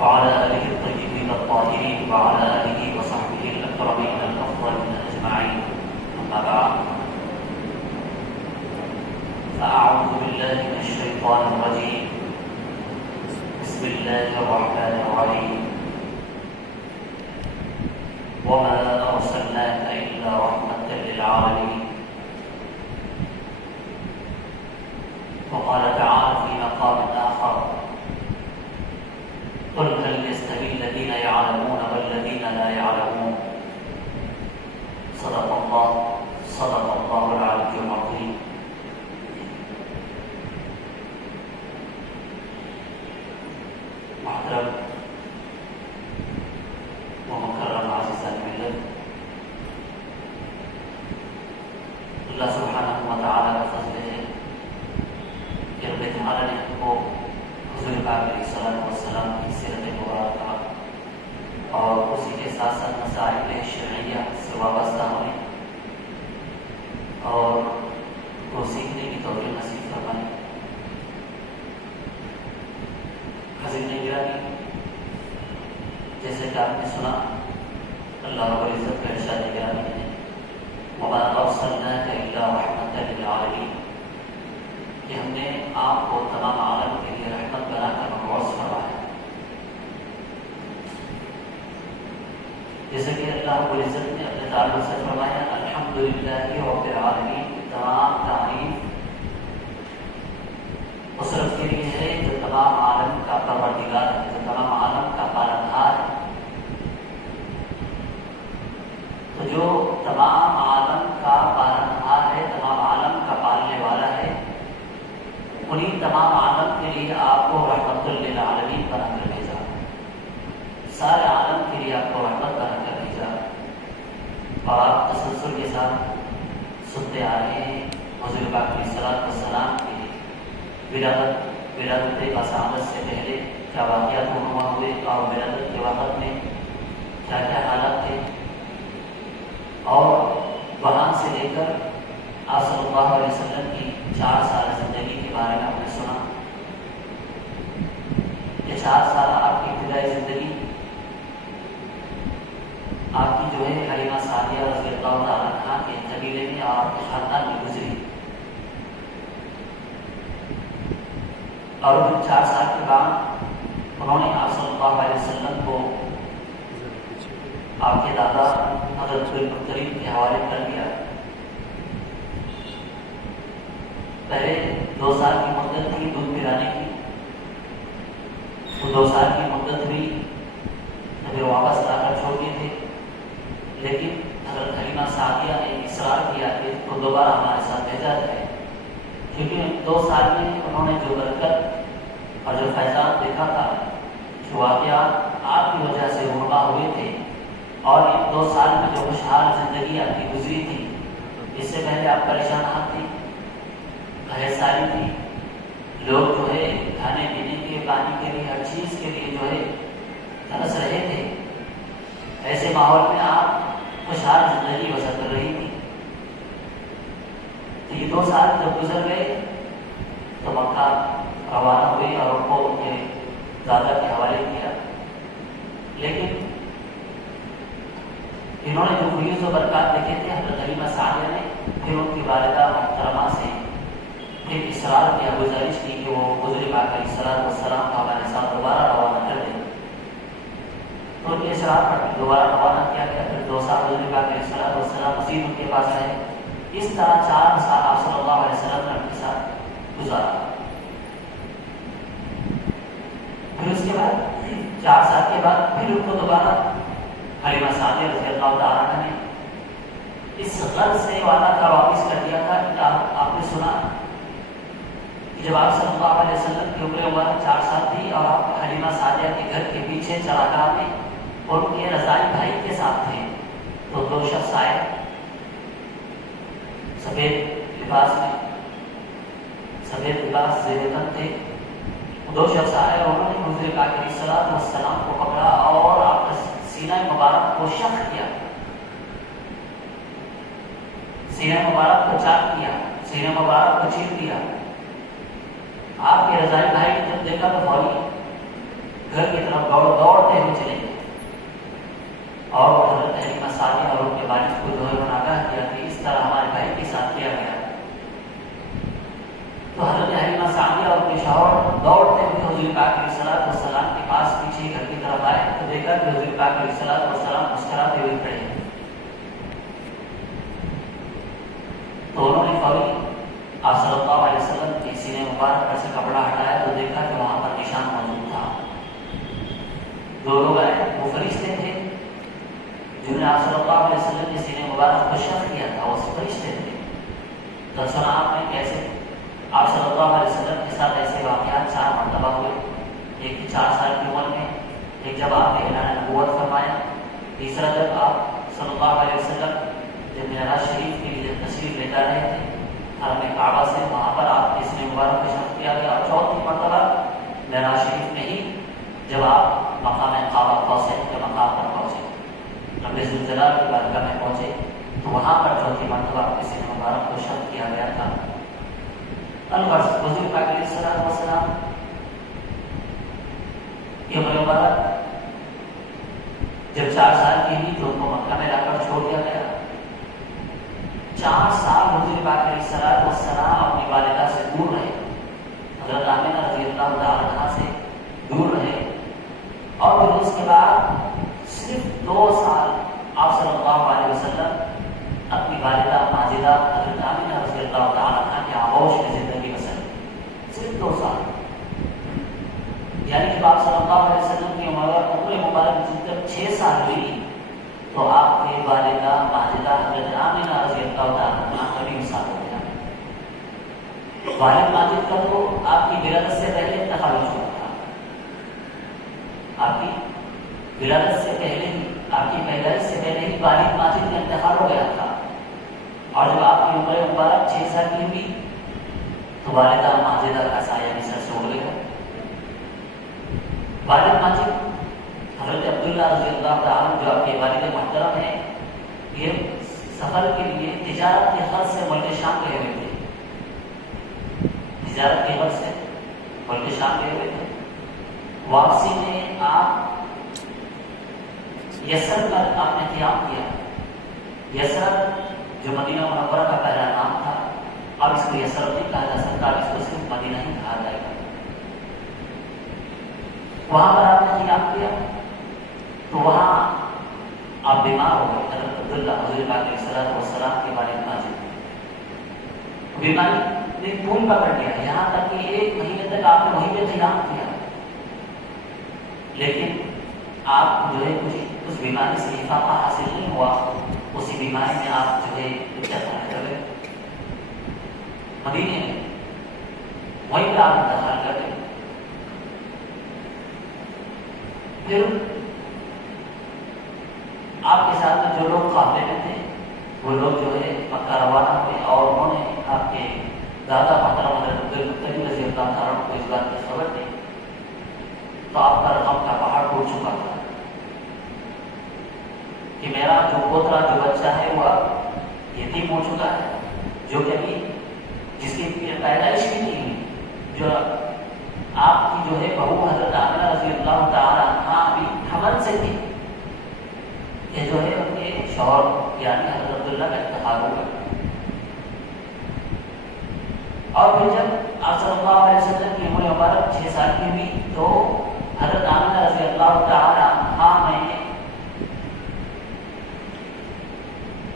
وعلى آله الطيبين الطاهرين وعلى آله وصحبه الأكرمين الأفضلين أجمعين. أما بعد، فأعوذ بالله من الشيطان الرجيم. بسم الله الرحمن الرحيم. وما أرسلناك إلا رحمة للعالمين. وقال تعالى في مقام آخر: قل هل يستوي الذين يعلمون والذين لا يعلمون. صدق الله العلي العظيم. محترم ومكرم عزیزان ملت، اللہ سبحانہ و تعالیٰ کا فضل ہے کہ رب تعالیٰ نے ہم کو حضور پاک علیہ الصلوۃ والسلام کی سیرت مبارکہ اور اسی کے ساتھ ساتھ مسائل شرعیہ سے وابستہ ہونے اور کو سیکھنے کی توفیق نصیب فرمائے. حضرت گرامی، جیسے کہ آپ نے سنا، اللہ رب العزت کا ارشاد گرامی ہے: وَمَا أَرْسَلْنَاكَ إِلَّا رَحْمَةً لِلْعَالَمِينَ، کہ ہم نے آپ کو تمام عالم کے لیے رحمت بنا کر مبعوث فرمایا. جیسے کہ اللہ رب العزت نے اپنے تعلق سے فرمایا: الحمدللہ رب العالمین، کی تمام تعریف اس رب کے لیے ہے جو تمام عالم کا پروردگار ہے، جو تمام عالم کا پالنہار ہے. تو جو تمام عالم کا پالنہار ہے، تمام عالم کا پالنے والا ہے، انہیں تمام عالم کے لیے آپ کو رحمت للعالمین بنا کر بھیجا. سارے عالم کے لیے آپ کو رحمت بنا کر بھیجا. اور آپ تسلسل کے ساتھ سنتے آ رہے ہیں حضور پاک علیہ الصلوۃ والسلام کی ولادت بسامت سے پہلے کیا واقعات رونما ہوئے اور ولادت کے وقت میں کیا کیا حالات تھے، اور وہاں سے لے کر آپ صلی اللہ علیہ وسلم کی 4 سال زندگی کے بارے میں آپ نے سنا. یہ 4 سال آپ کی ابتدائی زندگی آپ کی جو ہے حلیمہ سعدیہ رضی اللہ تعالیٰ عنہا کے قبیلے میں اور آپ کے خاندان میں گزری. اور 4 سال کے بعد انہوں نے آپ صلی اللہ علیہ وسلم کو آپ کے دادا حضرت عبدالمطلب کے حوالے کر دیا. پہلے 2 سال کی مدت تھی دودھ پلانے کی، وہ 2 سال کی مدت ہوئی تو پھر واپس لا کر چھوڑ دیے تھے. لیکن حضرت حلیمہ سعدیہ نے اصرار کیا کہ تو دوبارہ ہمارے ساتھ بھیجا جائے، کیونکہ 2 سال میں انہوں نے جو برکت اور جو فیضات دیکھا تھا، جو واقعات آپ کی وجہ سے رونما ہوئے تھے، اور ان 2 سال میں جو خوشحال زندگی آپ کی گزری تھی، اس سے پہلے آپ پریشان تھے، ساری تھی، لوگ جو ہے کھانے پینے کے، پانی کے لیے، ہر چیز کے لیے جو ہے ترس رہے تھے. ایسے ماحول میں آپ خوشحال زندگی بسر کر رہی تھی. یہ 2 سال جب گزر گئے تو مکہ روانہ ہوئی اور ان کو ان کے دادا کے حوالے کیا. لیکن انہوں نے جو فیوز و برکات دیکھے تھے حضرت حلیمہ سعدیہ نے پھر ان کی والدہ محترمہ سے پھر اصرار کیا، گزارش کی کہ وہ حضور پاک علیہ الصلوۃ والسلام کو ہمارے ساتھ دوبارہ روانہ کر دیں. تو ان کے اصرار پر دوبارہ روانہ کیا گیا. پھر 2 سال حضور پاک علیہ الصلوۃ والسلام مزید ان کے پاس رہے. اس طرح 4 سال آپ صلی اللہ علیہ وسلم نے ان کے ساتھ گزارا. پھر اس کے بعد 4 سال کے بعد پھر ان کو دوبارہ حلیمہ سعدیہ رضی اللہ تعالیٰ عنہا نے اس غرض سے وعدہ کا واپس کر دیا تھا کہ آپ نے سنا کہ جب آپ صلی اللہ علیہ وسلم کی عمر مبارک 4 سال تھی اور آپ حلیمہ سعدیہ کے گھر کے پیچھے چراگاہ میں اور ان کے رضائی بھائی کے ساتھ تھے، تو 2 شخص آئے سفید لباس میں، سفید لباس زیر تن تھے. 2 شخص آئے اور انہوں نے حضور پاک علیہ الصلوۃ والسلام کو پکڑا اور آپ کا سینہ مبارک کو شق کیا، سینہ مبارک کو چاک کیا، سینہ مبارک کو چیر دیا. آپ کے رضائی بھائی نے جب دیکھا تو فوری گھر کی طرف دوڑتے ہوئے چلے گئے اور حضرت حلیمہ سعدیہ اور ان کے والد کو جو ہے انہوں نے آگاہ کیا کہ اس طرح ہمارے بھائی کے ساتھ کیا گیا. تو حضرت حلیمہ سعدیہ اور ان کے شوہر دوڑتے ہوئے حضور پاک علیہ الصلوۃ والسلام کے پاس پیچھے گھر کی طرف آئے تو دیکھا کہ حضور پاک علیہ الصلوۃ والسلام مسکراتے ہوئے کھڑے ہیں. تو انہوں نے فوری آپ صلی اللہ علیہ وسلم کے سینے مبارک پر سے کپڑا ہٹایا تو دیکھا کہ وہاں پر نشان موجود تھا. دو لوگ آئے، وہ فرشتے تھے جنہوں نے آپ صلی اللہ علیہ وسلم کے سینے مبارک کو شق کیا تھا. وہ فرشتے تھے. تو سنا آپ نے کیسے آپ صلی اللہ علیہ وسلم کے ساتھ ایسے واقعات 4 مرتبہ ہوئے. ایک 4 سال کی عمر میں، ایک جب آپ نے اعلان نبوت فرمایا، تیسرا جب آپ صلی اللہ علیہ وسلم جب معراج شریف کے لیے تشریف لے جا رہے تھے حرم کعبہ سے، وہاں پر آپ کے سینے مبارک کو شق کیا گیا. اور چوتھی مرتبہ معراج شریف میں ہی جب آپ مقام کعبہ پہنچے کے مقام پر پہنچے، رب ذوالجلال کی بارگاہ میں پہنچے تو وہاں پر چوتھی مرتبہ آپ کے سینے مبارک کو شق کیا گیا تھا. الغرض حضور پاک علیہ الصلوۃ والسلام یہ مبارک جب 4 سال کی ہوئی تو ان کو مکہ میں لا کر چھوڑ دیا گیا. 4 سال حضور پاک علیہ الصلوۃ والسلام اپنی والدہ سے دور رہے، حضرت آمنہ رضی اللہ تعالی عنہا سے دور رہے. اور پھر اس کے بعد صرف 2 سال آپ صلی اللہ علیہ وسلم اپنی والدہ ماجدہ حضرت آمنہ رضی اللہ تعالی عنہا کے آغوش میں زندگی بسر. صرف 2 سال، یعنی جب آپ صلی اللہ علیہ وسلم کی عمر مبارک جب 6 سال ہوئی تو آپ کے والدہ ماجدہ حضرت آمنہ رضی اللہ تعالی عنہا کا بھی وصال ہو گیا. والد ماجد کا تو آپ کی ولادت سے پہلے انتقال ہو چکا تھا. آپ کی ولادت سے پہلے ہی، آپ کی پیدائش سے پہلے ہی والد ماجد کا انتقال ہو گیا تھا. اور جب آپ کی عمر مبارک 6 سال کی ہوئی تو والدہ ماجدہ کا سایہ بھی سر سے اڑ گیا. والد ماجد حضرت عبداللہ رضی اللہ تعالیٰ جو آپ کے والد محترم ہیں، یہ سفر کے لیے تجارت کے غرض سے ملک شام گئے ہوئے تھے. تجارت کے غرض سے ملک شام گئے ہوئے تھے. واپسی میں آپ یسرب پر آپ نے قیام کیا. یسرب جو مدینہ منورہ کا پہلا نام تھا، اب اس کو یسرب نہیں کہا جا سکتا، اب اس کو صرف مدینہ ہی کہا جائے گا. وہاں پر آپ نے قیام کیا تو وہاں آپ بیمار ہو گئے. حضرت عبداللہ حضور پاک علیہ الصلوۃ والسلام کے والد ماجد بیماری نے طول پکڑ لیا، یہاں تک کہ 1 مہینے تک آپ نے وہیں پہ قیام کیا. لیکن آپ کو جو ہے اس بیماری سے افاقہ حاصل نہیں ہوا. اسی بیماری میں آپ جو ہے انتقال کر گئے مدینے میں، وہیں پہ آپ انتقال کر گئے. پھر آپ کے ساتھ جو لوگ قافلے میں تھے وہ لوگ جو ہے مکہ روانہ ہوئے اور انہوں نے آپ کے دادا محترم حضرت عبدالمطلب رضی اللہ تعالیٰ عنہ کو اس بات کی خبر دی تو آپ کا غم کا پہاڑ ٹوٹ چکا تھا کہ میرا جو پوترا جو بچہ ہے وہ اب یتیم ہو چکا ہے، جو کہ ابھی جس کی پیدائش بھی نہیں ہوئی، جو آپ کی جو ہے بہو حضرت آمنہ رضی اللہ تعالی عنہا ابھی حمل سے تھی، یہ جو ہے ان کے شوہر یعنی حضرت عبداللہ کا انتقال ہو گیا. اور پھر جب آپ صلی اللہ علیہ وسلم کی عمر مبارک 6 سال کی ہوئی تو حضرت آمنہ رضی اللہ تعالی عنہا نے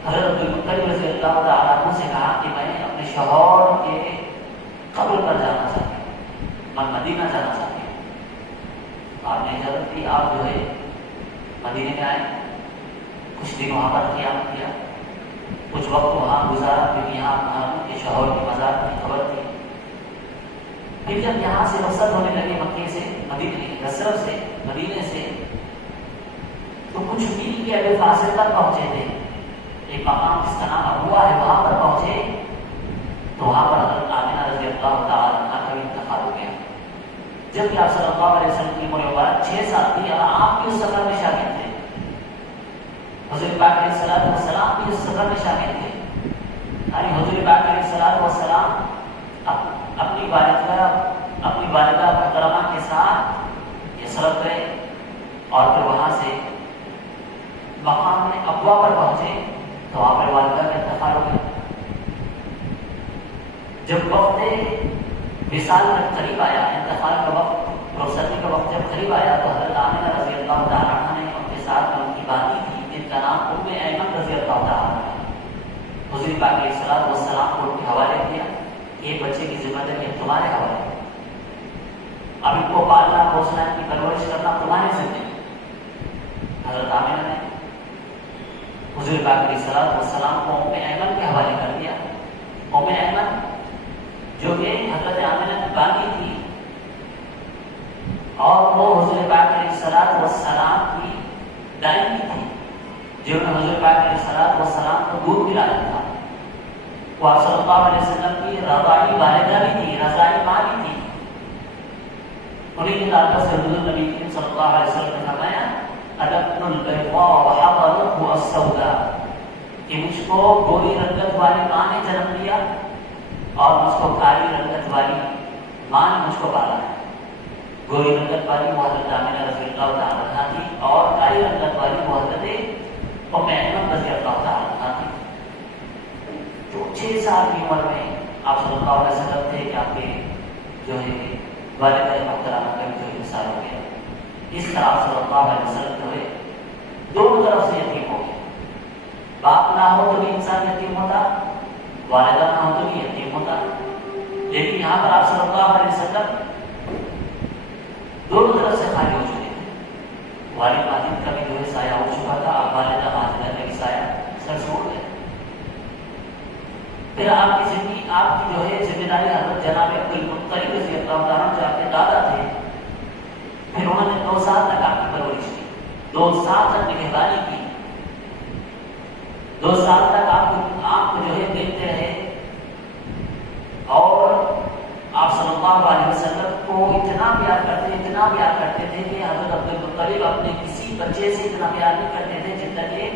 حضرت عبدالمطلب رضی اللہ تعالی عنہ سے کہا کہ میں اپنے شوہر کے قبر پر جانا چاہتی ہوں، میں مدینہ جانا چاہتی ہوں. آپ نے اجازت دی، آپ جو ہے مدینے میں آئے، کچھ دن وہاں پر قیام کیا، کچھ وقت وہاں گزارا کیونکہ یہاں کے شوہر کی مزار کی خبر تھی. پھر جب یہاں سے رخصت ہونے لگے مکے سے مدینے، یثرب سے مدینے سے، تو کچھ میل کے ابھی فاصلے تک پہنچے تھے. ایک مقام جس کا نام ابوا ہے، وہاں پر پہنچے تو وہاں پر حضرت آمنہ رضی اللہ تعالی عنہا کا انتقال ہو گیا. جبکہ آپ صلی اللہ علیہ وسلم کی عمر مبارک 6 سال تھی، آپ بھی اس سفر میں شامل تھے. حضور پاک علیہ الصلوۃ والسلام بھی اس سفر میں شامل تھے. یعنی حضور پاک علیہ الصلوۃ والسلام اپنی والدہ محترمہ کے ساتھ نصرت گئے اور پھر وہاں سے مقام میں ابوا پر پہنچے تو وہاں پر والدہ کا انتقال ہو گیا۔ جب وقت وصال تک قریب آیا، انتقال کا وقت، رخصتی کا وقت جب قریب آیا تو حضرت آمنہ رضی اللہ تعالیٰ عنہ نے ان کے ساتھ ان کی بانی تھی جن کا نام ام ایمن رضی اللہ تعالیٰ عنہ، حضور پاک علیہ الصلوۃ والسلام کو ان کے حوالے کیا کہ ایک بچے کی ذمہ داری تمہارے حوالے ہے، اب ان کو پالنا پوسنا ان کی پرورش کرنا تمہارے ذمہ ہے۔ حضرت آمنہ نے حضور پاک علیہ الصلوۃ والسلام کو ام ایمن کے حوالے کر دیا۔ ام ایمن جو کہ حضرت آمنہ کی بانی تھی اور وہ حضور پاک علیہ الصلوۃ والسلام کی دائمی تھی، جنہوں نے حضور پاک علیہ الصلوۃ والسلام کو دودھ پلایا تھا۔ وہ آپ صلی اللہ علیہ وسلم کی رضاعی والدہ بھی تھی، رضاعی ماں بھی تھی۔ انہیں کی تعلق سے حضور نبی کریم صلی اللہ علیہ وسلم نے فرمایا ادبن البیضاء وحضرته السوداء کہ مجھ کو گوری رنگت والی ماں نے جنم دیا اور مجھ کو کالی رنگت والی ماں نے مجھ کو پالا ہے۔ گوری رنگت والی وہ حضرت آمنہ رضی اللہ تعالیٰ عنہ تھی اور کالی رنگت والی وہ حضرت ام ایمن رضی اللہ تعالیٰ عنہ تھی۔ تو 6 سال کی عمر میں آپ صلی اللہ علیہ وسلم تھے کہ آپ کے جو ہے والدہ محترمہ کا بھی جو انتقال ہو گیا۔ اس طرح آپ صلی اللہ علیہ وسلم جو ہے دونوں طرف سے یتیم ہو گئے، باپ نہ ہو تو بھی انسان یتیم ہوتا، والدہ نہ ہو تو بھی یتیم ہوتا، لیکن یہاں پر آپ صلی اللہ علیہ وسلم دونوں طرف سے خالی ہو چکے تھے۔ والد ماجد کا بھی جو ہے سایہ ہو چکا تھا، اب والدہ ماجدہ کا بھی سایہ سر چھوڑ گیا۔ پھر آپ کی زندگی، آپ کی جو ہے ذمہ داری حضرت جناب عبدالمطلب رضی اللہ تعالیٰ جو آپ کے دادا تھے، پھر انہوں نے 2 سال تک آپ کی پرورش کی، 2 سال تک نگہبانی کی، 2 سال تک آپ کو جو ہے دیکھتے رہے اور آپ صلی اللہ علیہ وسلم کو اتنا پیار کرتے تھے کہ حضرت عبدالمطلب اپنے کسی بچے سے اتنا پیار نہیں کرتے تھے جتنا کہ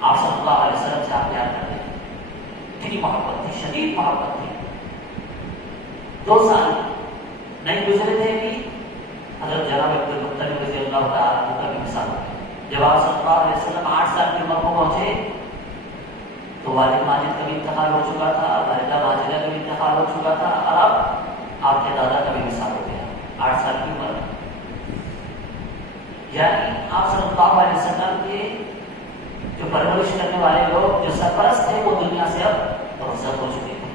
آپ صلی اللہ علیہ وسلم سے آپ پیار کرتے تھے۔ اتنی محبت تھی، شدید محبت تھی۔ 2 سال نہیں گزرے تھے کہ حضرت جناب عبدالمطلب رضی اللہ تعالیٰ عنہ کا بھی مثال ہو گیا۔ جب آپ صلی اللہ علیہ وسلم 8 سال کی عمر کو پہنچے تو والد ماجد کا بھی انتقال ہو چکا تھا، والدہ ماجدہ کا بھی انتقال ہو چکا تھا اور اب آپ کے دادا کا بھی مثال ہو گیا 8 سال کی عمر میں۔ یعنی آپ صلی اللہ علیہ وسلم کے جو پرورش کرنے والے لوگ، جو سرپرست تھے، وہ دنیا سے اب رخصت ہو چکے تھے۔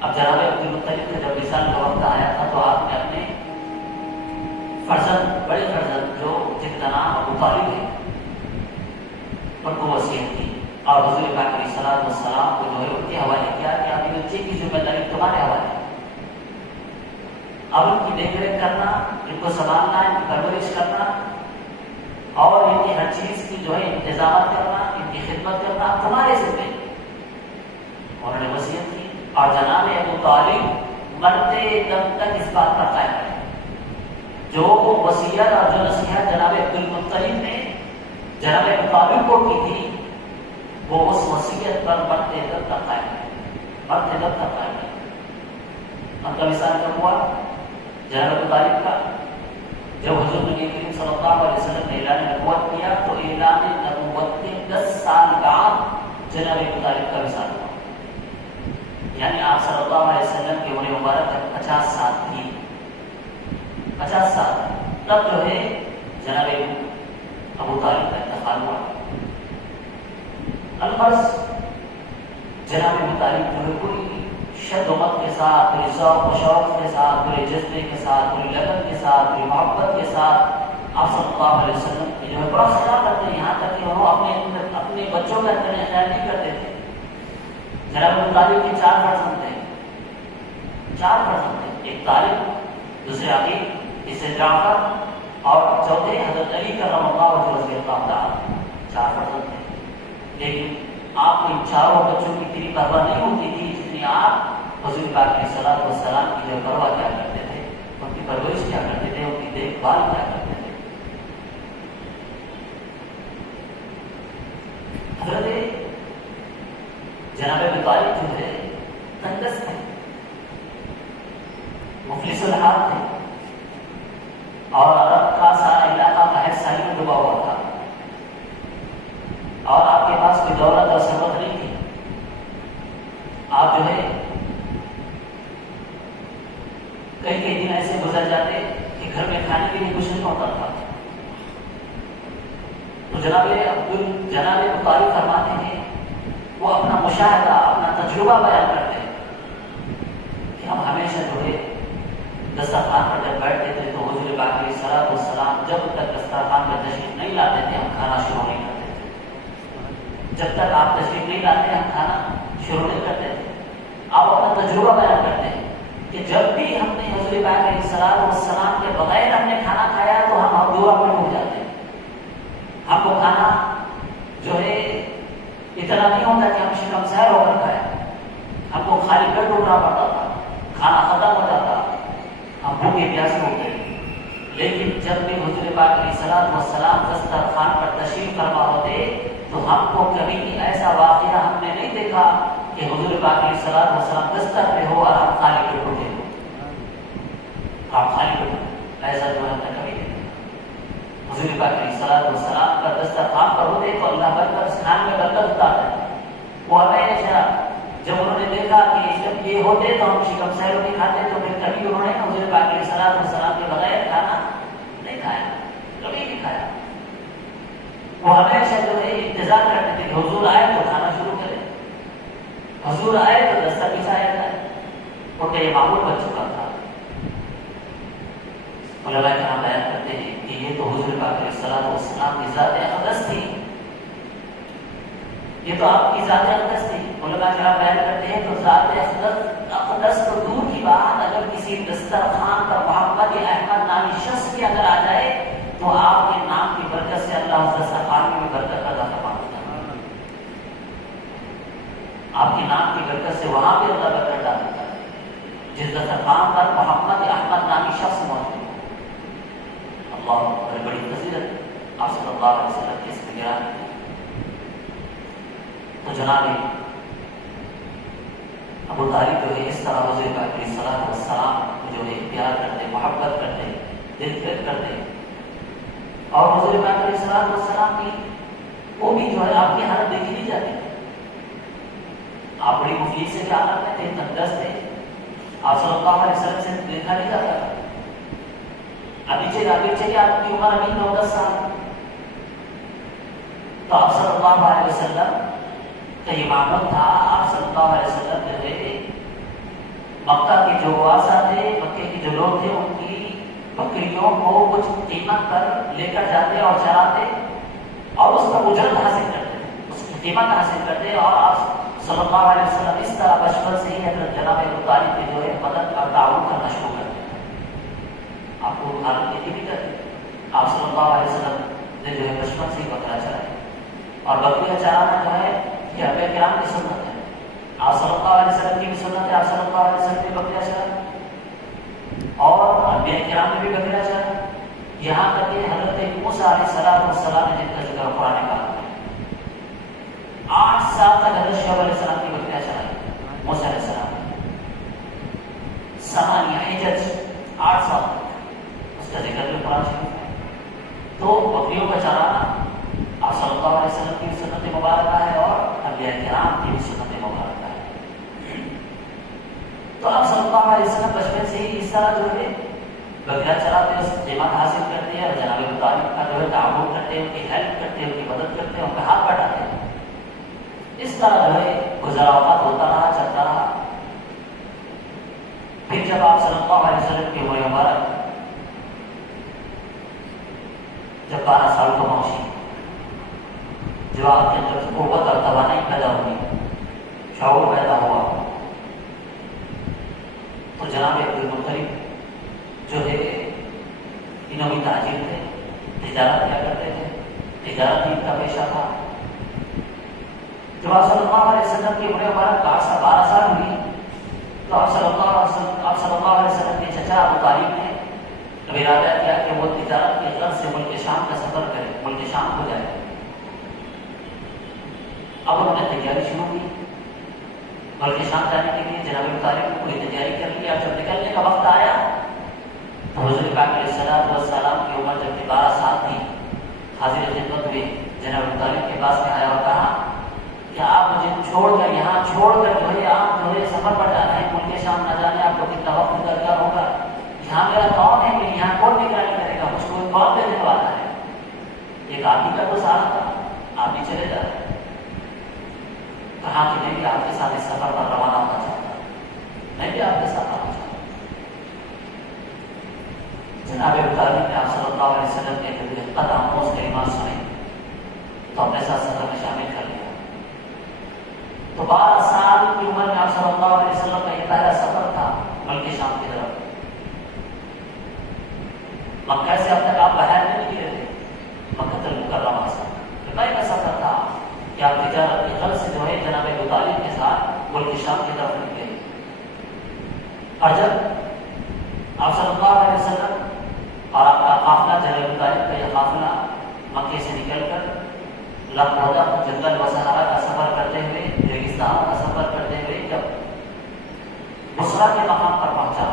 اب جناب عبدالمطلب کا جب وصال کا وقت آیا تھا تو آپ نے اپنے فرزند، بڑے فرزند جو جن کا نام ابو طالب ہے، ان کو وصیت کی اور حضور پاک علیہ الصلوۃ والسلام کو جو ہے ان کے حوالے کیا کہ آپ کے بچے کی ذمہ داری تمہارے حوالے ہے، اب ان کی دیکھ ریکھ کرنا، ان کو سنبھالنا، ان کی پرورش کرنا اور ان کی ہر چیز کی جو ہے انتظامات کرنا، ان کی خدمت کرنا تمہارے ذمہ ہے۔ انہوں نے وصیت کی اور جناب ابو طالب مرتے دم تک اس بات پر قائم رہے۔ جو وصیت اور جو نصیحت جناب عبدالمطلب نے جناب ابو طالب کو کی تھی، وہ اس وصیت پر مرتے دم تک قائم رہے، مرتے دم تک قائم رہے۔ ان کا مثال کب ہوا؟ جناب ابو طالب کا جب حضور نبی کریم صلی اللہ علیہ وسلم نے اعلان نبوت کیا تو اعلان نبوت کے 10 سال بعد جناب ابو طالب کا وصال ہوا۔ یعنی آپ صلی اللہ علیہ وسلم کی عمر مبارک 50 سال تھی، 50 سال تب جو ہے جناب ابو طالب کا انتقال ہوا۔ الفرض جناب ابو طالب جو ہے پوری شدت کے ساتھ، پوری ذوق و شوق کے ساتھ، پورے جذبے کے ساتھ، پوری لگن کے ساتھ، پوری محبت کے ساتھ آپ صلی اللہ علیہ وسلم کی جو ہے بڑا خیال کرتے ہیں، یہاں تک کہ وہ اپنے بچوں کا خیال نہیں کرتے تھے۔ جناب ابو طالب کے 4 فرزند تھے، 4 فرزند تھے، ایک طالب، دوسرے عقیل، تیسرے جعفر اور چوتھے حضرت علی کرم اللہ وجہہ رضی اللہ تعالیٰ، 4 فرزند تھے۔ لیکن آپ کو ان 4 بچوں کی اتنی پرواہ نہیں ہوتی تھی جتنی آپ حضور پاک علیہ الصلوۃ والسلام کی جو پرواہ کیا کرتے تھے، ان کی پرورش کیا کرتے تھے، ان کی دیکھ بھال کیا کرتے تھے۔ حضرت جناب ابو طالب جو ہے تنگس تھے، مفلس الحال تھے، اور عرب کا سارا علاقہ قحط سالی میں ڈوبا ہوا تھا، اور آپ کے پاس کوئی دولت اور ثروت نہیں تھی. آپ جو ہے کئی دن ایسے گزر جاتے کہ گھر میں کھانے کے لیے کچھ نہیں ہوتا تھا. تو جناب بخاری فرماتے ہیں، وہ اپنا مشاہدہ، اپنا تجربہ بیان کرتے ہیں کہ ہم ہمیشہ جو ہے دسترخوان پر جب بیٹھتے تھے تو حضور پاک علیہ الصلوۃ والسلام جب تک دسترخوان پر تشریف نہیں لاتے تھے ہم کھانا شروع نہیں کرتے تھے. جب تک آپ تشریف نہیں لاتے ہم کھانا شروع نہیں کرتے تھے. آپ اپنا تجربہ بیان کرتے ہیں کہ جب بھی ہم نے حضور پاک علیہ الصلوۃ والسلام کے بغیر ہم نے کھانا کھایا تو ہم ادھورا پر ہو جاتے ہیں. ہم کو کھانا جو ہے اتنا نہیں ہوتا کہ ہم شکم سیر ہو کر کھائیں. ہم کو خالی پیٹ اٹھنا پڑتا تھا، کھانا ختم ہو جاتا، ہم بھوکے پیاسے ہوتے. لیکن جب بھی حضور پاک علیہ الصلوۃ والسلام دسترخوان پر تشریف فرما ہوتے تو ہم کو کبھی بھی ایسا واقعہ ہم نے نہیں دیکھا کہ حضور پاک علیہ الصلوۃ والسلام دستر پہ ہو اور ہم خالی پیٹ اٹھے ہو. آپ خالی پیٹ ایسا جو ہم نے کبھی نہیں دیکھا. حضور پاک علیہ الصلوۃ والسلام کا دسترخوان پر ہوتے تو اللہ برکت اس کھانے میں برکت اتارتا ہے. وہ ہمیشہ جب انہوں نے دیکھا کہ جب یہ ہوتے تو ہم شکم سیر نہیں کھاتے تو پھر کبھی انہوں نے حضور پاک علیہ الصلوۃ والسلام کے بغیر کھانا نہیں کھایا، کبھی نہیں کھایا. وہ ہمیشہ جو ہے انتظار کرتے تھے کہ حضور آئے تو کھانا شروع کرے، حضور آئے تو دستر بچھایا جائے. ان کا یہ معمول بن چکا تھا. علماء کرام بیان کرتے ہیں کہ یہ تو حضور پاک علیہ الصلوۃ والسلام کی ذات اقدس تھی، یہ تو آپ کی ذات اقدس تھی. علماء کرام بیان کرتے ہیں تو ذات اقدس تو دور کی بات، اگر کسی دسترخوان پر محمد احمد نامی شخص بھی اگر آ جائے تو آپ کے نام کی برکت سے اللہ اس دسترخوان میں برکت عطا فرماتا ہے. آپ کے نام کی برکت سے وہاں بھی اللہ برکت عطا کرتا ہے جس دسترخوان پر محمد احمد نامی شخص موجود ہے. اللہ بڑی فضیلت آپ صلی اللہ علیہ وسلم کی اس میں گرا. تو جناب ابو طالب جو ہے اس طرح حضور پاک علیہ الصلوۃ والسلام کو جو ہے پیار کرتے، محبت کرتے، دل فکر کرتے. اور حضور پاک علیہ الصلوۃ والسلام کی وہ بھی جو ہے آپ کی حالت دیکھی نہیں جاتی. آپ بڑی مفید سے کیا حالت میں تھے، تندرست تھے، آپ صلی اللہ علیہ وسلم سے دیکھا نہیں جاتا. ابھی چلے آپ کی عمر ابھی 9-10 سال. تو آپ صلی اللہ علیہ وسلم کا یہ معمول تھا، آپ صلی اللہ علیہ وسلم جو ہے مکہ کے جو واسا تھے، مکے کے جو لوگ تھے، ان کی بکریوں کو کچھ قیمت پر لے کر جاتے اور چراتے اور اس پر اجرت حاصل کرتے، اس کی قیمت حاصل کرتے. اور آپ صلی اللہ علیہ وسلم اس طرح بچپن سے ہی حضرت جناب ابو طالب کی جو ہے مدد اور تعاون کرنا شروع کرتے. آپ کو حالت دیکھی نہیں کرتے. آپ صلی اللہ علیہ وسلم نے جو ہے بچپن سے ہی بکرا چرائے، اور بکریاں چرانا جو ہے یہ انبیاء کرام کی سنت ہے. آپ صلی اللہ علیہ وسلم کی بھی سنت ہے. آپ صلی اللہ علیہ وسلم نے بکریاں چرائے اور انبیاء کرام نے بھی بکریاں چرائے. یہاں تک کہ حضرت موسیٰ علیہ السلام نے جن کا ذکر قرآن کا 8 سال تک حضرت شعیب علیہ السلام کی بکریاں چرائے. موسیٰ علیہ السلام 8 حجج 8 سال تک اس کا ذکر بھی قرآن شریف ہے. تو بکریوں کا چرانا آپ صلی اللہ علیہ وسلم کی سنت مبارکہ ہے اور انبیاء کرام کی بھی سنت مبارکہ ہے. تو آپ صلی اللہ علیہ وسلم بچپن سے ہی اس طرح جو ہے بکریاں چراتے، اس قیمت حاصل کرتے ہیں اور جناب ابو طالب کا جو ہے تعاون کرتے، ان کی ہیلپ کرتے، ان کی مدد کرتے، ان کا ہاتھ بٹاتے ہیں. اس طرح جو ہے گزرا اوقات ہوتا رہا، چلتا رہا. پھر جب آپ صلی اللہ علیہ وسلم کی عمر مبارک جب 12 سال کو پہنچی، جو آپ کے اندر قوت اور توانائی پیدا ہوئی، شعور پیدا ہوا، تو جناب عبدالمطلب جو ہے انہوں بھی تاجر تھے، تجارت کیا کرتے تھے، تجارت ہی کا پیشہ تھا. جب آپ صلی اللہ علیہ وسلم کی عمر مبارک 12 سال ہوئی تو آپ صلی اللہ علیہ وسلم کے چچا ابو طالب نے اب ارادہ کیا کہ وہ تجارت کے غرض سے ملک شام کا سفر کرے، ملک شام کو جائے. اب انہوں نے تیاری شروع کی ملک شام جانے کے لیے. جناب ابو طالب نے پوری تیاری کر لی. اب جب نکلنے کا وقت آیا حضور پاک علیہ الصلوۃ والسلام کی عمر جب 12 سال تھی، حاضر خدمت ہوئے جناب ابو طالب کے پاس میں آیا اور کہا کہ آپ مجھے چھوڑ کر یہاں چھوڑ کر جو ہے آپ جو ہے سفر پر جانا ہے، ملک شام نہ جانے آپ کو کتنا وقت درکار ہوگا، یہاں میرا کون ہے، میری یہاں کون نگرانی کرے گا، مجھ کو کون دینے والا ہے، ایک آپ ہی کا تو سارا تھا، آپ بھی چلے جا رہے ہیں۔ کہا کہ میں بھی آپ کے ساتھ اس سفر پر روانہ ہونا چاہتا ہوں، میں بھی آپ کے ساتھ آنا چاہتا ہوں۔ جناب ابو طالب نے آپ صلی اللہ علیہ وسلم کے دقت آموز کلمات سنے تو اپنے ساتھ سفر میں شامل کر لیا۔ تو 12 سال کی عمر میں آپ صلی اللہ علیہ وسلم کا یہ پہلا سفر تھا ملک شام کی طرف۔ مکہ سے اب تک آپ باہر نہیں نکلے تھے، مکہ المکرمہ سے یہ پہلا سفر تھا کہ آپ تجارت کے غرض سے جو ہے جناب ابو طالب کے ساتھ ملک شام کی طرف نکلے۔ اور جب آپ صلی اللہ علیہ وسلم اور آپ کا قافلہ جناب ابو طالب کا یہ قافلہ مکے سے نکل کر لبودہ جنگل و صحرا کا سفر کرتے ہوئے، ریگستان کا سفر کرتے ہوئے جب بصرہ کے مقام پر پہنچا،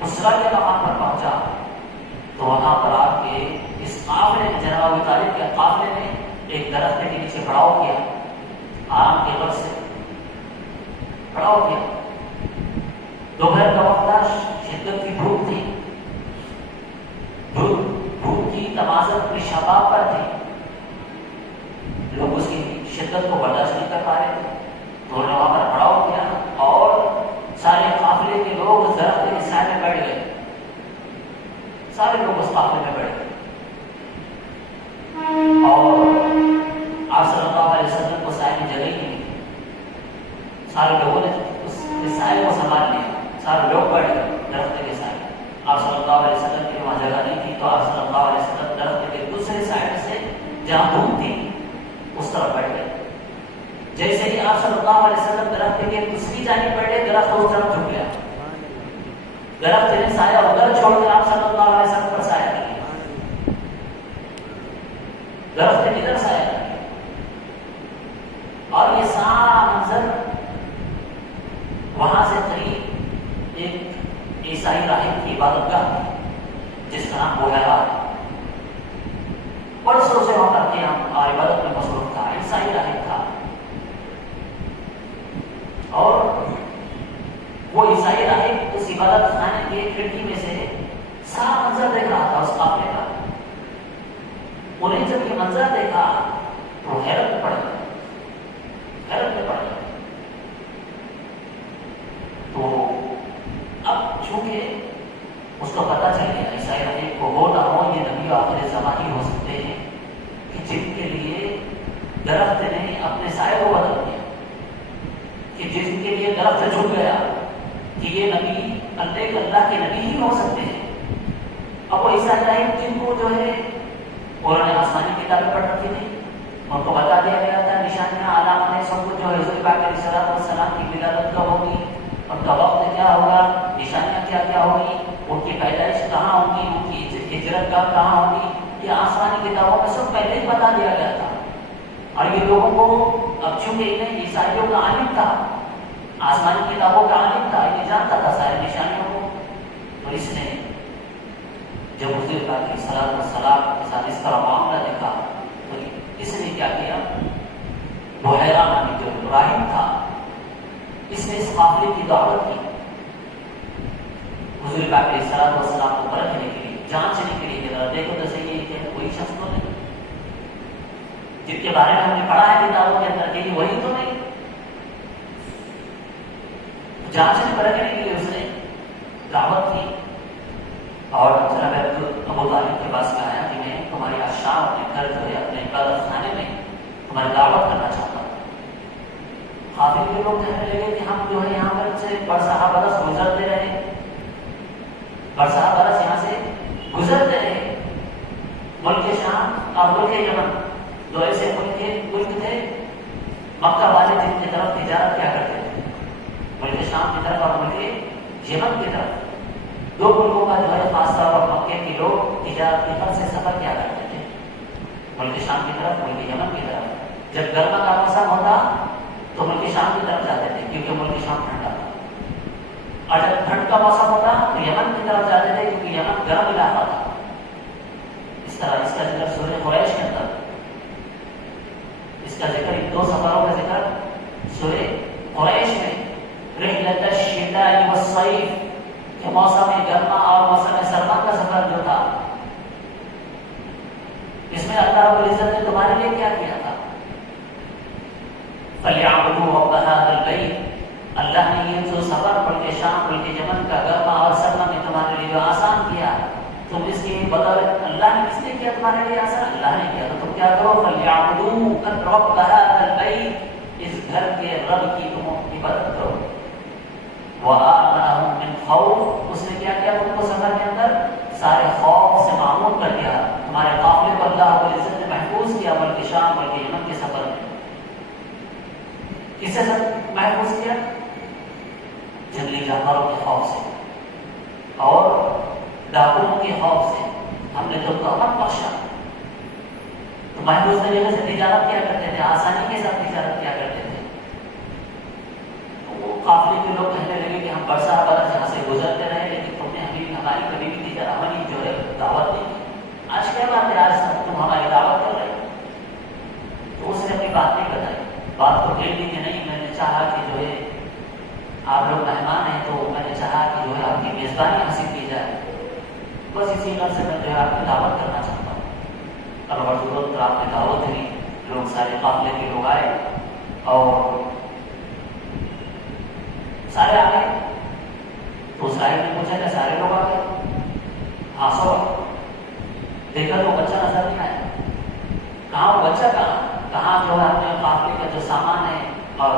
بصرہ کے مقام پر پہنچا تو وہاں پر آپ کے اس قافلے میں جناب ابو طالب کے قافلے میں ایک درخت کے نیچے پڑاؤ کیا، آرام کے غرض سے پڑاؤ کیا۔ دوپہر کا وقت تھا، شدت کی دھوپ تھی، دھوپ کی تمازت اپنی شباب پر تھی، لوگ اس کی شدت کو برداشت نہیں کر پا رہے تھے، تو انہوں نے وہاں پر پڑاؤ کیا اور سارے قافلے کے لوگ اس درخت کے سائے میں بیٹھ گئے، سارے لوگ اس قافلے میں بیٹھ گئے اور آپ صلی اللہ علیہ وسلم کو سائے کی جگہ کی، سارے لوگوں نے اس سائے کو سنبھال لیا، سارے لوگ بیٹھ گئے درخت کے سائے۔ آپ صلی اللہ علیہ وسلم کی وہاں جگہ نہیں تھی تو آپ صلی اللہ علیہ وسلم درخت کے دوسرے سائڈ سے جہاں دھوپ تھی اس طرف بیٹھ گئے۔ جیسے ہی آپ صلی اللہ علیہ وسلم درخت کے دوسری جانب بیٹھے، درخت اس طرف جھک گیا، درخت نے سایہ ادھر چھوڑ کر آپ صلی اللہ علیہ وسلم پر سایہ کر لیا، درخت نے ادھر سایہ کر لیا۔ اور یہ سارا منظر وہاں سے قریب ایک عیسائی راہب کی عبادت گاہ تھی جس کا نام بحیرہ ہے، برسوں سے وہاں پر قیام اور عبادت میں مصروف تھا، عیسائی راہب تھا، اور وہ عیسائی راہب اس عبادت خانے کی کھڑکی میں سے سارا منظر دیکھ رہا تھا اس قافلے کا۔ انہیں جب یہ منظر دیکھا تو حیرت میں پڑ گئے، حیرت میں پڑ گئے۔ تو اب چونکہ اس کو پتہ چل گیا عیسائی راہب کو، وہ نہ ہو یہ نبی آخر زمان ہی ہو سکتے ہیں کہ جن کے لیے درخت نے اپنے سائے کو بدل دیا، کہ جن کے لیے درخت جھک گیا کہ یہ نبی اللہ کے نبی ہی ہو سکتے ہیں۔ اب وہ عیسائی راہب جن کو جو ہے انہوں نے آسمانی کتابیں پڑھ رکھی تھی، ان کو بتا دیا گیا تھا نشانیاں علامتیں سب کچھ جو حضور پاک علیہ الصلوۃ والسلام کی ولادت کب ہوگی، ان کا وقت کیا ہوگا، نشانیاں کیا کیا ہوگی، ان کی پیدائش کہاں ہوگی، ان کی ہجرت کہاں ہوگی، یہ آسمانی کتابوں میں سب پہلے ہی بتا دیا گیا تھا۔ اور یہ لوگوں کو اب چونکہ انہیں عیسائیوں کا عالم تھا، آسمانی کتابوں کا عالم تھا، یہ جانتا تھا سارے نشانیوں کو، تو اس نے جب حضور پاک علیہ الصلوۃ والسلام کے ساتھ اس طرح معاملہ دیکھا تو اس نے کیا کیا، بحیرہ نامی جو راہب تھا اس نے اس قافلے کی دعوت کی حضور پاک علیہ الصلوۃ والسلام کو پرکھنے کے لیے، جانچنے کے لیے کہ دیکھو تو صحیح ہے کہ کوئی شخص تو نہیں جن کے بارے میں ہم نے پڑھا ہے کتابوں کے اندر کہ وہی تو نہیں، جانچنے پرکھنے کے لیے اس نے دعوت کی اور جناب ابو طالب کے پاس میں آیا کہ میں تمہاری اشیاء اپنے گھر جو ہے اپنے عبادت خانے میں تمہاری دعوت کرنا چاہتا ہوں۔ قافلے کے لوگ کہنے لگے کہ ہم جو ہے یہاں پر سے برسہ برس گزرتے رہے، برسہ برس یہاں سے گزرتے رہے، ملک شام اور ملک یمن دو ایسے ملک تھے مکہ والے جن کی طرف تجارت کیا کرتے تھے، ملک شام کی طرف اور ملک یمن کی طرف، دو ملکوں کا جو ہے خاص طور پر مکے کے لوگ تجارت کی طرف سے سفر کیا کرتے تھے، ملک شام کی طرف، ملک یمن کی طرف۔ جب گرما کا موسم ہوتا تو ملک شام کی طرف جاتے تھے کیونکہ ملک شام ٹھنڈا تھا، اور جب ٹھنڈ کا موسم ہوتا تو یمن کی طرف جاتے تھے کیونکہ یمن گرم علاقہ تھا. اس طرح اس کا ذکر سورہ قریش کے اندر، اس کا ذکر 2 سفروں کا ذکر سورہ قریش میں، رحلۃ الشتاء والصیف، کہ موسم گرما اور موسم سرما کا سفر جو تھا، اس میں اللہ رب العزت نے تمہارے لیے کیا کیا تھا؟ فَلْيَعْبُدُوا رَبَّ هَذَا الْبَيْتِ، اللہ نے یہ جو سفر ملک شام ملک یمن کا گرما اور سرما میں تمہارے لیے آسان کیا، تم اس کی بدولت اللہ نے کس نے کیا تمہارے لیے آسان؟ اللہ نے کیا. تو تم کیا کرو؟ فَلْيَعْبُدُوا رَبَّ هَذَا الْبَيْتِ، اس گھر کے رب کی تم عبادت کرو. وَآمَنَهُم مِّنْ خَوْفٍ، اس نے کیا کیا تم کو سفر کے اندر؟ سارے خوف سے معمول کر دیا. تمہارے قافلے کو اللہ رب العزت نے محفوظ کیا ملک شام ملک یمن کے سفر میں. کس سے محفوظ کیا؟ جنگلی جانوروں کے خوف سے اور ڈاکوؤں کے خوف سے. ہم نے تو امن بخشا. تو محفوظ طریقے سے تجارت کیا کرتے تھے، آسانی کے ساتھ تجارت کیا کرتے تھے. تو وہ قافلے کے لوگ کہنے لگے کہ ہم برسا برس یہاں سے گزرتے رہے، لیکن تم نے ہماری کبھی بھی تجارت ہماری جو ہے دعوت نہیں کی. آج کیا بات ہے، آج تم ہماری دعوت کر رہے ہو. تو اس نے اپنی بات نہیں بتائی. بات تو کہہ دی کہ نہیں، میں نے چاہا کہ جو ہے آپ لوگ مہمان ہیں تو میں نے چاہا کہ جو ہے آپ کی میزبانی حاصل کی جائے. بس اسی طرح سے میں جو ہے آپ کی دعوت کرنا چاہتا ہوں. اور ضرورت آپ نے دعوت دی، لوگ سارے قافلے کے لوگ آئے اور سارے آ گئے. تو صاحب نے پوچھا کہ سارے لوگ آ گئے؟ ہاں سب. دیکھا تو بچہ نظر نہیں آیا. کہاں وہ بچہ؟ کہاں جو ہے اپنے قافلے کا جو سامان ہے اور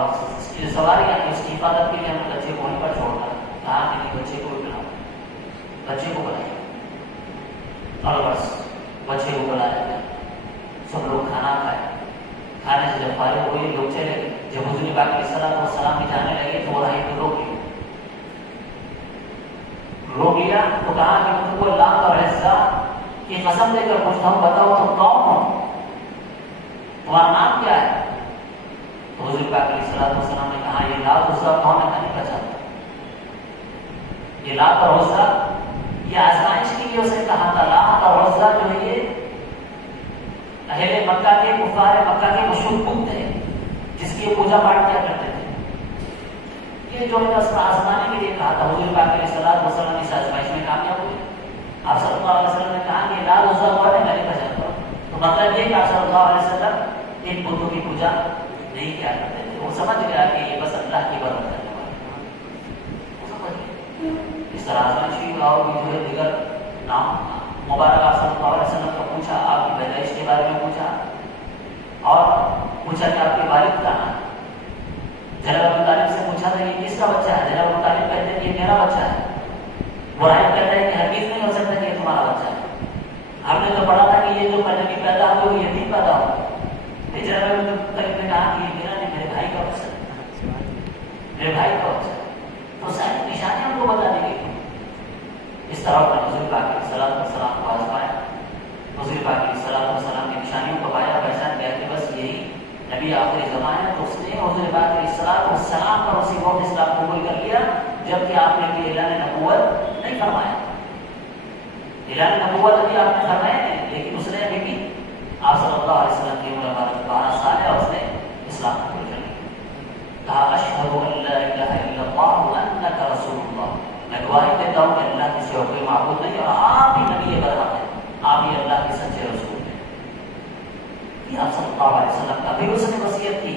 سواریاں ہیں اس کی حفاظت کے لیے ہم نے بچے کو وہیں پر چھوڑ کر کہا کہ نہیں، بچے کو بلاؤ. بچے کو بلایا اور بس بچے کو بلایا گیا. سب لوگ کھانا کھائے. کھانے سے جب فارغ ہوئے لوگ چلے گئے. جب حضور پاک علیہ الصلوۃ والسلام بھی جانے لگے تو وہ راہی کو روک لیا. تو کہا کہ تم کو اللہ کا عزہ کی قسم دے کر پوچھتا ہوں، بتاؤ تم کون ہو، تمہارا نام کیا ہے؟ تو حضور پاک علیہ الصلوۃ والسلام نے کہا یہ لات عزا کون ہے؟ میں نہیں پہچانتا. یہ لات اور عزا یہ آزمائش کے لیے اسے کہا تھا. لات اور عزا جو ہے یہ اہل مکہ کے کفار مکہ کے مشہور بت تھے جس کی پوجا پاٹ کیا کرتے تھے. یہ جو ہے اس کو آزمانے کے لیے کہا تھا. حضور پاک علیہ الصلوۃ والسلام اس آزمائش میں کامیاب ہوئے. آپ صلی اللہ علیہ وسلم نے کہا کہ لات عزا کون ہے؟ میں نہیں پہچانتا. تو مطلب یہ کہ آپ صلی اللہ علیہ وسلم ان بتوں کی پوجا نہیں کیا کرتے تھے. وہ سمجھ گیا کہ یہ بس اللہ کی عبادت کرنے والے. اس طرح آزمائشی اور جو ہے دیگر نام مبارک آپ صلی اللہ علیہ وسلم کو پوچھا، آپ کی پیدائش کے بارے میں پوچھا اور پوچھا کہ آپ کے والد کہاں ہیں. جناب ابو طالب سے پوچھا تھا یہ کس کا بچہ ہے؟ جناب ابو طالب کہتے ہیں یہ میرا بچہ ہے. برائے کہتا ہے کہ ہرگز نہیں ہو سکتا کہ یہ تمہارا بچہ ہے. ہم نے تو پڑھا تھا کہ یہ جو نبی پیدا ہو وہ یتیم پیدا ہو. جناب ابو طالب نے کہا کہ یہ میرا نہیں، میرے بھائی کا بچہ ہے، میرے بھائی کا بچہ ہے. تو ساری نشانیاں ہم کو بتانے کی. اس طرح پر حضور پاک علیہ الصلوۃ والسلام کو آزمایا. حضور پاک علیہ الصلوۃ والسلام کی نشانیوں کو پایا، پہچان گیا کہ بس یہی نبی آخری زمانہ. تو اس نے حضور پاک علیہ الصلوۃ والسلام پر اسی وقت اسلام قبول کر لیا جبکہ آپ نے بھی اعلان نبوت نہیں فرمایا. اعلان نبوت ابھی آپ نے فرمایا نہیں، لیکن اس نے ابھی بھی آپ صلی اللہ علیہ وسلم کی عمر 12 سال ہے اور اس نے اسلام قبول کر لیا. کہا اشہد ان لا الہ الا اللہ وانک رسول اللہ، میں گواہی دیتا ہوں کہ اللہ کی سوا کوئی معبود نہیں اور آپ ہی نبی برحق ہیں، آپ ہی اللہ کے سچے رسول ہیں. یہ آپ صلی اللہ علیہ وسلم کا بھی اس نے وصیت کی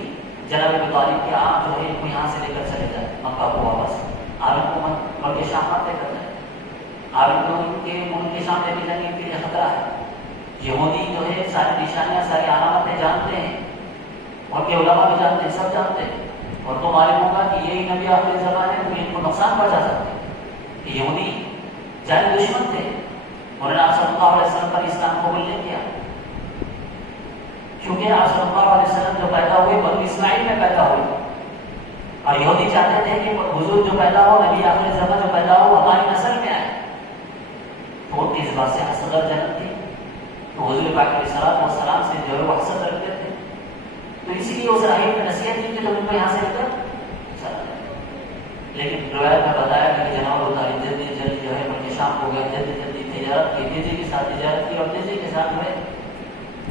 جناب ابو طالب کہ آپ جو ہے ان کو یہاں سے لے کر چلے جائیں مکہ کو واپس. آپ ان کو ملک شام مت لے کر جائیں. آپ ان کو ان کے ملک کے شام لے کے جائیں گے، ان کے لیے خطرہ ہے. یہودی جو ہے ساری نشانیاں ساری علامتیں جانتے ہیں، ان کے علماء بھی جانتے ہیں، سب جانتے ہیں. اور تو معلوم ہوگا کہ یہی نبی آخری زمانے میں ان کو نقصان پہنچا سکتے ہیں. کہ یہودی جانی دشمن تھے، انہوں نے آپ صلی اللہ علیہ وسلم پر اسلام قبول نہیں کیا کیونکہ آپ صلی اللہ علیہ وسلم جو پیدا ہوئے بنو اسماعیل میں پیدا ہوئے اور یہودی چاہتے تھے کہ حضور جو پیدا ہو، نبی آخری زمان جو پیدا ہو ہماری نسل میں آئے. تو اس بات سے حسد جنت تھی. تو حضور پاک علیہ الصلوۃ والسلام سے جو ہے وہ حسد رکھتے تھے. تو اسی لیے اس راہی میں نصیحت کی کہ تم ان کو یہاں سے لے کر چلا جائے. لیکن روایت میں بتایا کہ جناب ابو طالب جلدی جو ہے شام ہو گیا، جلدی جلدی تجارت کی، تیزی کے ساتھ تجارت کی اور تیزی کے ساتھ جو ہے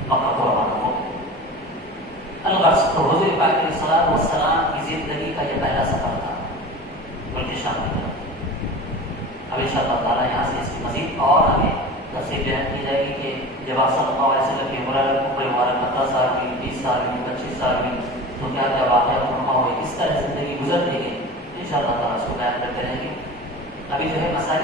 مکہ کو روانہ ہو گئے۔ الغرض تو حضور پاک علیہ الصلوۃ والسلام کی زندگی کا یہ پہلا سفر تھا ملک شام کی طرف۔ اب انشاءاللہ تعالیٰ یہاں سے اس کی مزید اور ہمیں تفصیل بیان کی جائے گی کہ جب آپ صلی اللہ علیہ وسلم کی عمر مبارک 17 سال کی، 20 سال کی، 25 سال کی، تو کیا کیا واقعات رونما ہوئے، کس طرح زندگی گزر دی گئی، انشاءاللہ تعالیٰ اس کو بیان کرتے رہیں گے۔ ابھی جو ہے مسائل